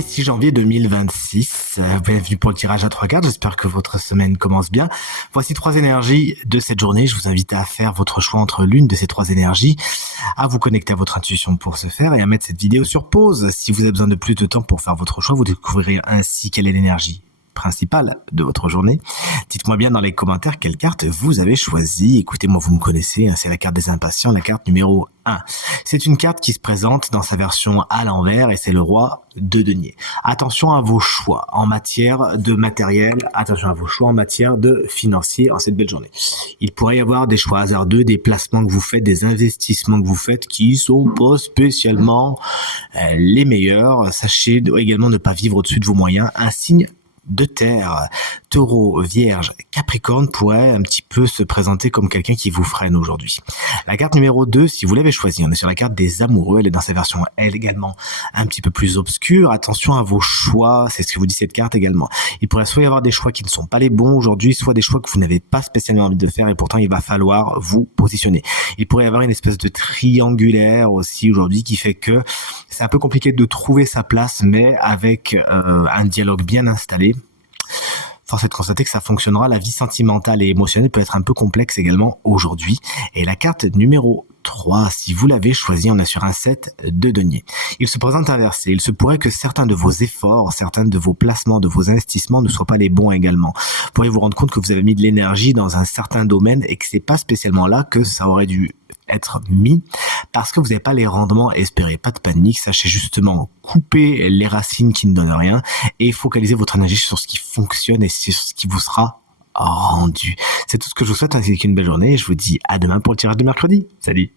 Mardi 6 janvier 2026, bienvenue pour le tirage à 3 cartes, j'espère que votre semaine commence bien. Voici 3 énergies de cette journée, je vous invite à faire votre choix entre l'une de ces 3 énergies, à vous connecter à votre intuition pour ce faire et à mettre cette vidéo sur pause. Si vous avez besoin de plus de temps pour faire votre choix, vous découvrirez ainsi quelle est l'énergie principale de votre journée. Dites-moi bien dans les commentaires quelle carte vous avez choisie. Écoutez-moi, vous me connaissez, c'est la carte des impatients, la carte numéro 1. C'est une carte qui se présente dans sa version à l'envers et c'est le roi de denier. Attention à vos choix en matière de matériel, attention à vos choix en matière de financier en cette belle journée. Il pourrait y avoir des choix hasardeux, des placements que vous faites, des investissements que vous faites qui sont pas spécialement les meilleurs. Sachez également ne pas vivre au-dessus de vos moyens. Un signe de terre, taureau, vierge, capricorne pourrait un petit peu se présenter comme quelqu'un qui vous freine aujourd'hui. La carte numéro 2, si vous l'avez choisie, on est sur la carte des amoureux, elle est dans sa version elle également un petit peu plus obscure. Attention à vos choix, c'est ce que vous dit cette carte également. Il pourrait soit y avoir des choix qui ne sont pas les bons aujourd'hui, soit des choix que vous n'avez pas spécialement envie de faire et pourtant il va falloir vous positionner. Il pourrait y avoir une espèce de triangulaire aussi aujourd'hui qui fait que c'est un peu compliqué de trouver sa place, mais avec un dialogue bien installé, force est de constater que ça fonctionnera. La vie sentimentale et émotionnelle peut être un peu complexe également aujourd'hui. Et la carte numéro 3, si vous l'avez choisi, on est sur un 7 de denier. Il se présente inversé. Il se pourrait que certains de vos efforts, certains de vos placements, de vos investissements ne soient pas les bons également. Vous pourriez vous rendre compte que vous avez mis de l'énergie dans un certain domaine et que c'est pas spécialement là que ça aurait dû être mis parce que vous n'avez pas les rendements espérés. Pas de panique, sachez justement couper les racines qui ne donnent rien et focaliser votre énergie sur ce qui fonctionne et sur ce qui vous sera rendu. C'est tout ce que je vous souhaite ainsi qu'une belle journée et je vous dis à demain pour le tirage de mercredi. Salut!